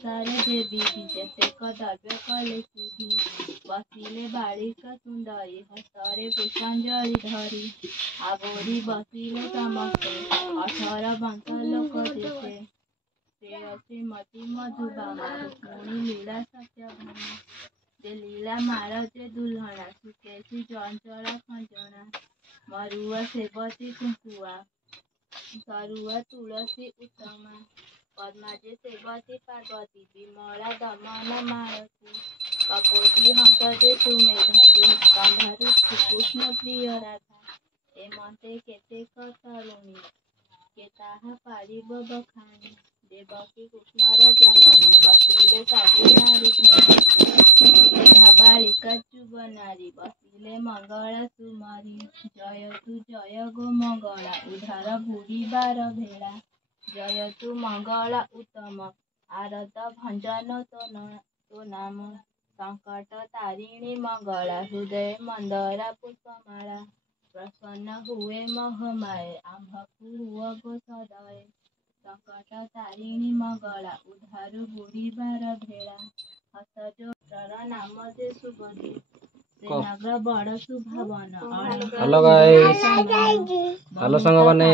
ସାରେ ଦେବି ଯେତେକ ଦ୍ରବ୍ୟ କଲେ ସିଧି ବସିଲେ ବାଳିକା ସୁନ୍ଦରୀ ହସ୍ତରେ ପୁଷ୍ପାଞ୍ଜଳି ଧରି ଆବୋରି ବସିଲେ ସମସ୍ତେ 18 ବଂଶ ଲୋକ ଯେତେ ସେ ଅଛି ମତି ମଧୁବାମା ରୁକ୍ମିଣୀ ଲୀଳା ସତ୍ୟଭାମା ଯେ ଲୀଳା ମାଳ ଯେ ଦୁଲ୍ହଣା ସୁକେଶୀ ଚଞ୍ଚଳ ଖଞ୍ଜଣା ମରୁଆ ସେବତୀ କୁଙ୍କୁଆ ସରୁଆ ତୁଳସୀ ଉତ୍ତମା ପଦ୍ମା ଯେ ସେବତୀ ପାର୍ବତୀ ବିମଳା ଦମନ ମାଳତୀ କପୋତୀ ହଂସ ଯେ ସୁମେଧା କନ୍ଧାରୁ ଶ୍ରୀକୃଷ୍ଣ ପ୍ରିୟ ରାଧା ଏମତେ କେତେକ ତରୁଣୀ କେ ତାହା ପାରିବ ବଖାଣି ଦେବକୀ କୃଷ୍ଣର ଜନନୀ ବସିଲେ ସବୁ ନାରୀ ବୃଦ୍ଧା ବାଳିକା ଯୁବ ନାରୀ ବସିଲେ ମଙ୍ଗଳ ସୁମରି ଜୟତୁ ଜୟ ଗୋ ମଙ୍ଗଳା ଉଦ୍ଧାର ବୁଡ଼ିବାର ଭେଳା ଜୟତୁ ମଙ୍ଗଳା ଉତ୍ତମ ଆରତ ଭଞ୍ଜନ ତୋ ନାମ ସଙ୍କଟ ତାରିଣୀ ମଙ୍ଗଳା ହୃଦୟ ମନ୍ଦରା ପୁଷ୍ପମାଳା ପ୍ରସନ୍ନ ହୁଏ ମହମାଏ ଆମ୍ଭକୁ ହୁଅ ଗୋ ସଦୟ ସଙ୍କଟ ତାରିଣୀ ମଙ୍ଗଳା ଉଦ୍ଧାରୁ ବୁଡ଼ିବାର ଭେଳା ହସଯୋର ନାମ ଯେ ସୁବଧି ସେ ନଗର ବଡ଼ ସୁଭାବନ ହ୍ୟାଲୋ ଗାଇସ୍ ହ୍ୟାଲୋ ସାଙ୍ଗମାନେ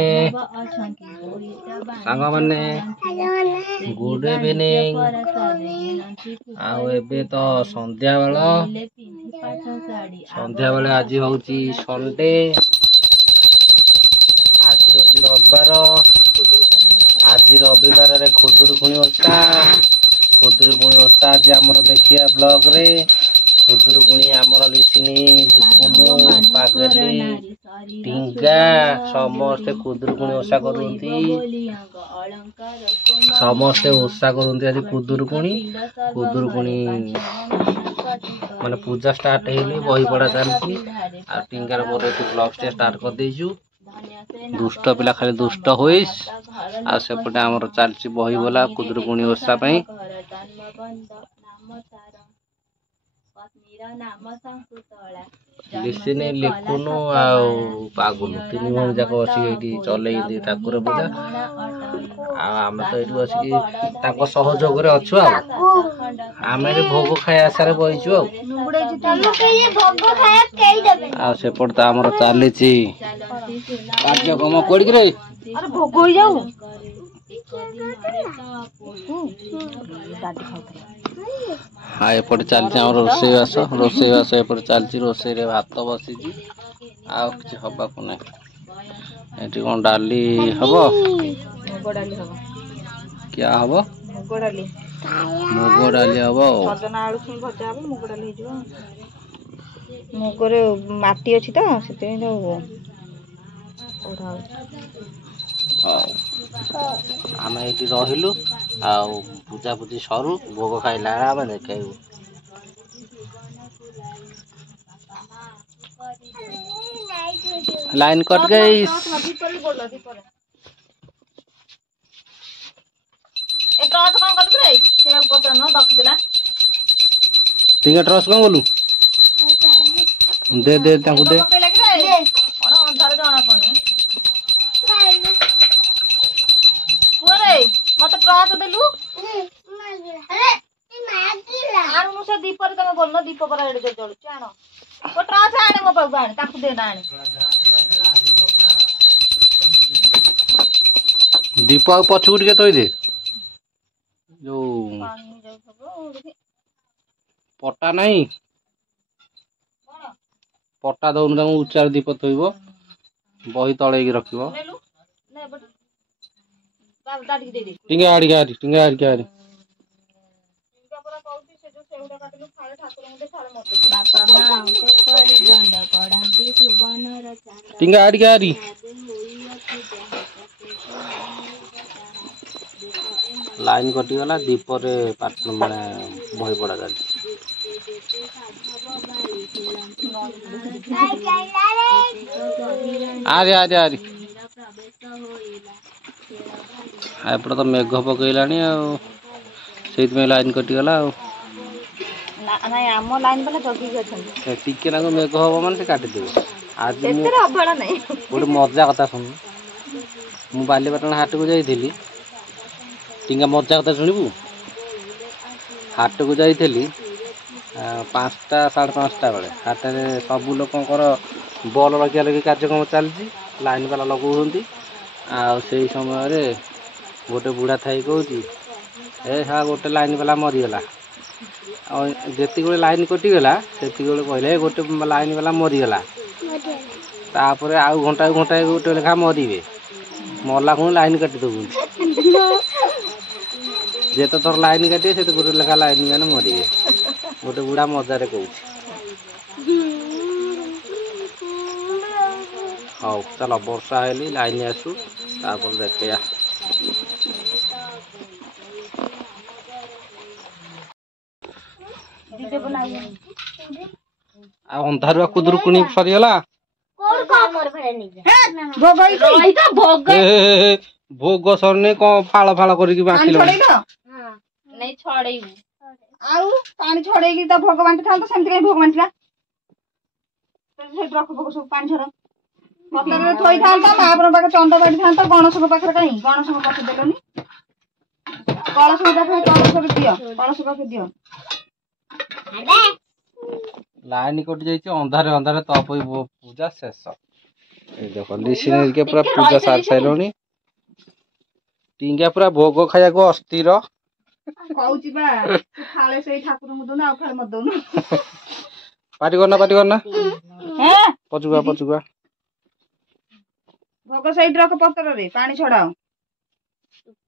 ଗୁଡ୍ ଇଭିନିଂ ଆଉ ଏବେ ତ ସନ୍ଧ୍ୟାବେଳେ ଆଜି ହଉଛି ସଣ୍ଡେ ଆଜି ହଉଛି ରବିବାର ଆଜି ରବିବାରରେ ଖୁଦୁରୁକୁଣୀ ଓଷା ଆଜି ଆମର ଦେଖିବା ବ୍ଲଗରେ ଖୁଦୁରୁକୁଣୀ ଆମର ଲିସିନି ଲିକୁନୁ ପାଗଲି ଟିଙ୍ଗା ସମସ୍ତେ ଖୁଦୁରୁକୁଣୀ ଓଷା କରନ୍ତି ଆଜି ଖୁଦୁରୁକୁଣୀ ମାନେ ପୂଜା ଷ୍ଟାର୍ଟ ହେଇନି ବହି ପଢା ଚାଲିଛି ଆଉ ଟିଙ୍ଗାର ମୋର ଏଠି ବ୍ଲଗ ଷ୍ଟାର୍ଟ କରିଦେଇଛୁ ଦୁଷ୍ଟ ପିଲା ଖାଲି ଦୁଷ୍ଟ ହୋଇସ୍ ଆଉ ସେପଟେ ଆମର ଚାଲିଛି ବହି ବୋଲା ଖୁଦୁରୁକୁଣୀ ଓଷା ପାଇଁ ଲିସିନି ଲିକୁନୁ ଆଉ ପାଗୁଲୁ ତିନି ଭଉଣୀ ଯାକ ବସିକି ଏଇଠି ଚଲେଇନ୍ତି ଠାକୁର ପୂଜା ଆଉ ଆମେ ତ ଏଇଠି ବସିକି ତାଙ୍କ ସହଯୋଗରେ ଅଛୁ ଆଉ ଆମେ ଏଠି ଭୋଗ ଖାଇ ଆଶାରେ ବହିଛୁ ଆଉ ସେପଟେ ତ ଆମର ଚାଲିଛି କାର୍ଯ୍ୟକ୍ରମ କୋଡ଼ିକିରେ ଭୋଗ ହେଇଯାଉ हाँ एपटे चलती रोषेईबास एपटे चलती रोषे भात बसी आउ कि हवा को ना ये कौन डाली हम क्या हम मुग डाली हम मुगरे माटी अच्छी तो आम ये रहिलु आउ पूजा पूजी सरू भोग खाइला आम देखू लाइन कट गई टिंगा ट्रस कौन गलु दे दे तांकु दे मत ट्रच देलु आनु से दीप रे तमे बोलनो दीप पर एडे जळु आण ओ ट्रच आणे मो पाउ आणे ताकु दे ना आणे दीप आ पछु टिके तोइ दे जो पटा नहीं पटा दउन तम उच्चार दीप थोइबो बही तळे की रखिबो टिंगा आड़ी गाड़ी टिंगा आड़ी गाड़ी टिंगा आड़ी गाड़ी लाइन कटि गला दीप रे माने बही पड़ा जाली आरे आरे आरे एपटे तो मेघ पकईलानी लाइन कटिगला टिके ना मेघ हम मैंने काटिदेवे आज गोटे मजा कथा शुणु मु बालीपाटना हाट को जाइली टिंगा मजा कथा शुणबू हाट को जाइली 5टा 5:30 बेले हाट में सबू लोकंर बल लगे लगे कार्यक्रम चलती लाइन वाला लगौंट से समय गोटे बुढ़ा थी कौच ए हाँ गोटे लाइन वाला मरीगला जिते बड़े लाइन कटिगला से कहले गोटे लाइन वाला मरीगला तापर आउ घंटा गोटे लेखा मरवे मरला खुण लाइन काटिदेव जेत थर लाइन काटे से गोटे लेखा लाइन मैंने मरवे गोटे बुढ़ा मजारे कौच हौ चल वर्षा हेली लाइन आसू तापर देखिया अंधारुआ कुदुरुकुणी सरीगला भोग सरनी कौन फाड़ फाड़ करके नहीं छड़ेबू आउ पानी छड़ेगी तो भोग बांटी था सेमती कहीं भोग बांटिला रख भोग सब पानी छड़ पतर थोई था महाप्रभु पाखे चंद बाड़ी था गणेश पाखे कहीं गणेश पाखे देलनि कलश पाखे कलश दियो कलश पाखे दियो लाइन कटि जाइए अंधारे अंधारे तप पूजा शेष देख लिशन के पूरा पूजा सार सारे टिंगा पूरा भोग खाया को अस्थिर कहूची बा तू खाले से ठाकुर मु दोना खाले मत दोना पार्टी करना हैं पचुआ भोग सही रख पत्र रे पानी छड़ाओ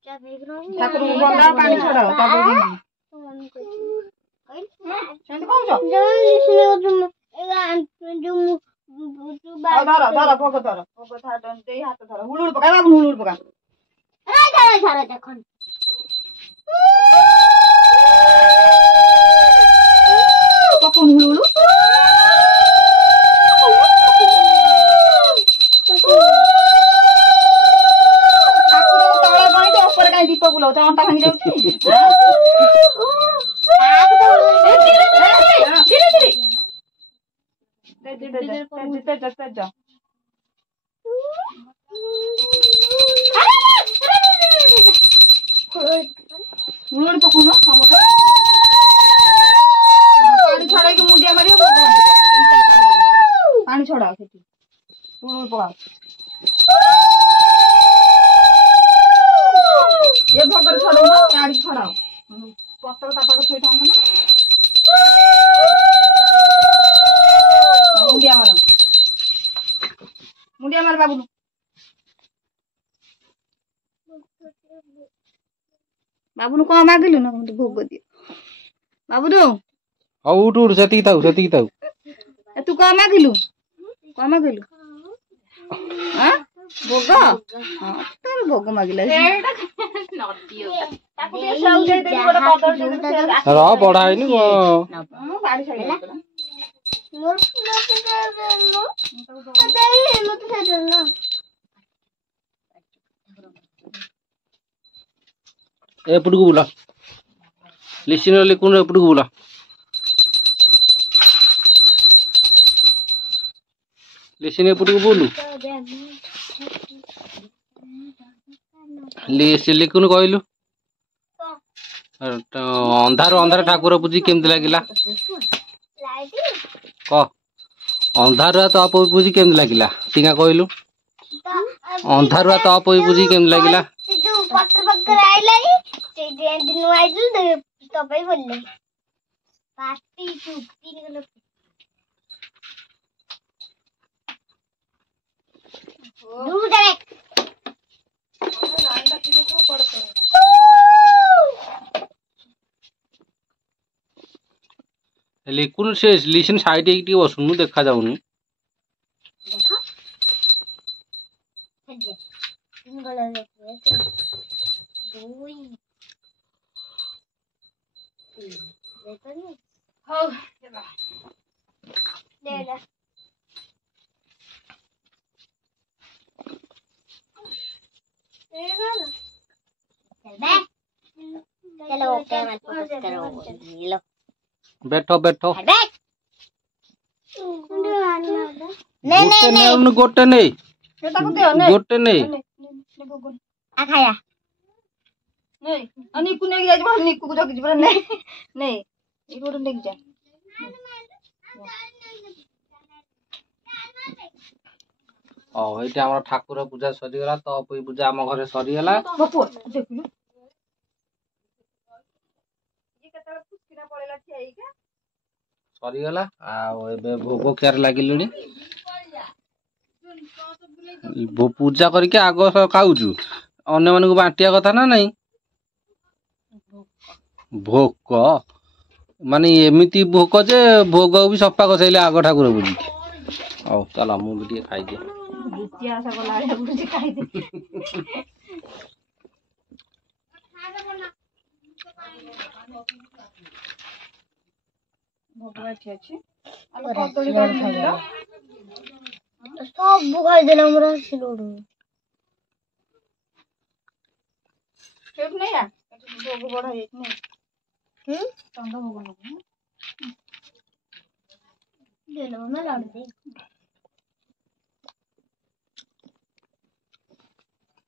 ठाकुर मु बंदा पानी छड़ाओ सेंट कहूछ धर भोग धर दे हाथ धर हुलुड़ पका बाबू हुलुड़ पका कौन हुलुड़ दीप बुलाऊ अंटा भांगी जाऊँ हुलुड़ पकौन समझ पानी छड़ा मुंडिया मार पानी छड़ा हुलुड़ पकाओ ये भगर छड़ो ना गाड़ी छड़ाओ पत्थर ता पाके थोई थांदा ना मुंडिया मार बाबू बाबू कौन मागिलु ना मत भोग दियो बाबू दो हौ उठ सेती ताऊ तू कौन मागिलु हां भोग हां तोर भोग मागिला बड़ा है एपटू बुला लिशन लिखुन एपटू बुला लिशन एपटू बोलू लिखुन कहलु अंधार अंधार ठाकुर पूजी केमती लगिला कह अंधारुआ तप पूजी केमती लगिला टीका कहलु अंधारुआ तप पूजी केमती लगिला लिखुन से लिशन साइड एक बसुन देखा जाऊनी चलो ओके मत फोकस करो लो बैठो बैठो नहीं नहीं गोटे नहीं गोटे नहीं गोटे नहीं आ खाया नहीं निकू ने जाई बा निकू को जगी पर नहीं नहीं ई कोड ने जा ଏଇଟା ଆମର ଠାକୁର ପୂଜା ସରିଗଲା ତ ପୂଜା ଆମ ଘରେ ସରିଗଲା बपु देखिलु ये केतला खुस्किना पळेला छियै के ସରିଗଲା ଆଉ ଏବେ ଭୋଗ ଖିଆର ଲାଗିଲୁଣି ପୂଜା କରିକି ଆଗ ଖାଉଛୁ ଅନ୍ୟମାନଙ୍କୁ ବାଣ୍ଟିବା କଥା ନା ନାଇଁ ଭୋକ ମାନେ ଏମିତି ଭୋକ ଯେ ଭୋଗ ବି ସଫା କରିସାଇଲେ ଆଗ ଠାକୁର ବୁଝିକି ହଉ ଚାଲ ମୁଁ ବି ଟିକେ ଖାଇଦିଏ बुचिया सा गला रे बुची खाई दे भगवान अच्छे अच्छे अब कतली कर दिला सब बुखार देला हमरा सिलोडू सेठ नहीं है भोग बढ़ा जाई नहीं चंदा भोग नहीं ले लो मैं लाड़ दे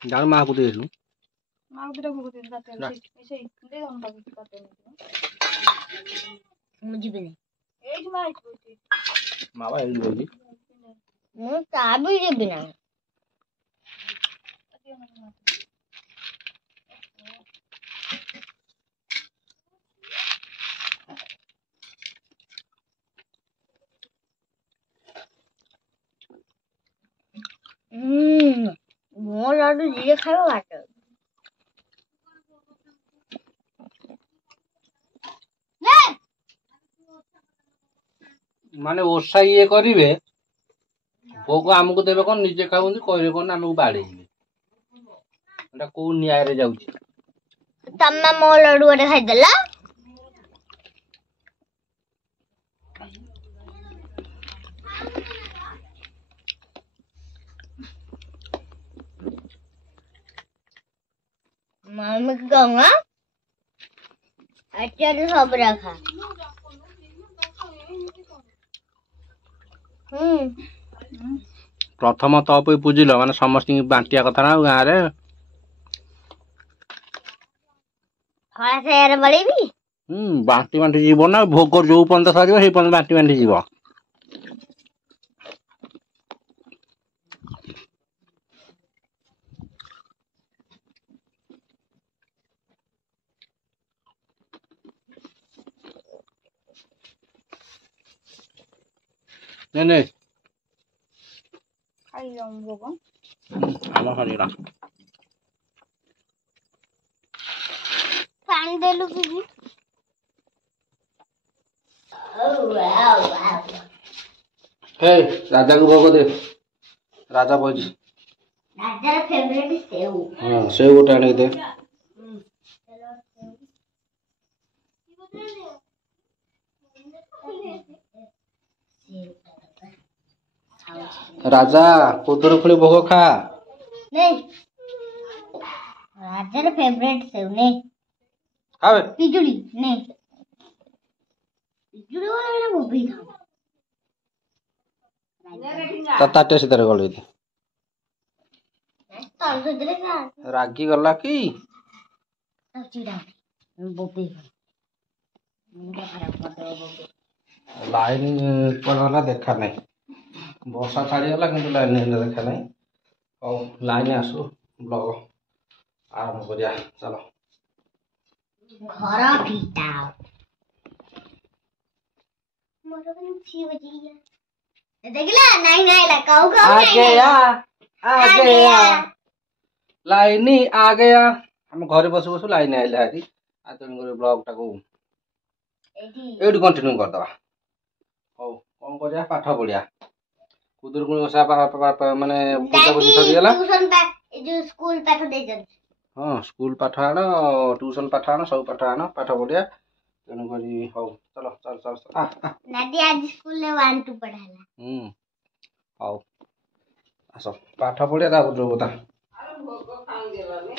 जान मां को देलु मां को भोग दे दाते ऐसे दे हम बाकी दाते मुझे भी नहीं एज में आई थी मावा एई लोली मैं चाबी जे बिना मो लाडू जे खायो बात माने ओसा ये करिवे भोग हमको देबे कोन निजे खाउनी कहबे कोन हमको बाड़ेइबे एटा को न्याय रे जाउची तम्मा मो लाडू रे खाइ देला मम्मी को कहूँगा अच्छा तो सब रखा प्रथम तप पूजिल माने समस्त बांटिया कथा ना गाँव रे हरा से यार बड़ी भी बांटी बांटी जीव ना भोग जो पर्यंत सर से बांटी बांटी जीव नहीं नहीं खाई जाऊं भोग आलो हरिरा पानी दे लो भी हे राजा को भोग दे राजा बोझी राजा फेवरेट सेव हां सेव गोटे आने दे राजा पुत्र खुली भोग खा नहीं राजा फेवरेट सेव नहीं खावे पिजुली नहीं पिजुली वाला मेरा वो भी था तताटे से तेरे गले दे ताल से तेरे का रागी गला की चिड़ा बोपी मुंडा खराब कर दो बोपी लाइन पड़ला देखा नहीं वर्षा छाड़ी गला किंतु लाइन देखा नहीं और लाइन आसु ब्लॉग आरंभ करिया चलो घर पीटा मोर बन 6 बजे देखला नहीं नहीं लगाओ आ गया लाइन आ गया हम घरे बसु बसु लाइन आइला हरी आ तेन करे ब्लॉग टाको एडी कंटिन्यू कर दवा हो कोन करिया पाठ पढ़िया कुदुर कुनी ओसा माने पूजा पूजा सरी गेला ट्यूशन पे जो स्कूल पाठ दे जन हां स्कूल पाठ आण ट्यूशन पाठ आण सब पाठ आण पाठ पढ़िया तेन करी हो चलो चल चल आ नादी आज स्कूल ले 1 2 पढ़ाला हो आसो पाठ पढ़िया ता जो बता अरे भोग खाऊ देला ने